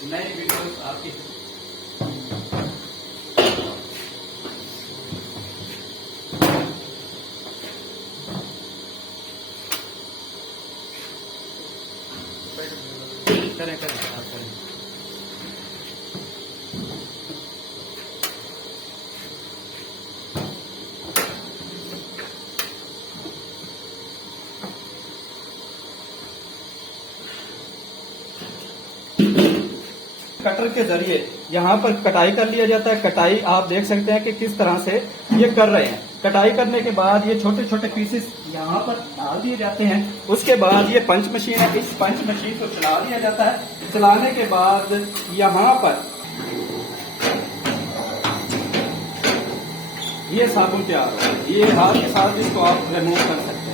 नई वीडियोस आपकी। करें करें आप करें। कटर के जरिए यहाँ पर कटाई कर लिया जाता है। कटाई आप देख सकते हैं कि किस तरह से ये कर रहे हैं। कटाई करने के बाद ये छोटे छोटे पीसेस यहाँ पर डाल दिए जाते हैं। उसके बाद ये पंच मशीन है, इस पंच मशीन को चला दिया जाता है। चलाने के बाद यहाँ पर ये साबुन तैयार हो। ये हाथ के साथ इसको आप रिमूव कर सकते हैं।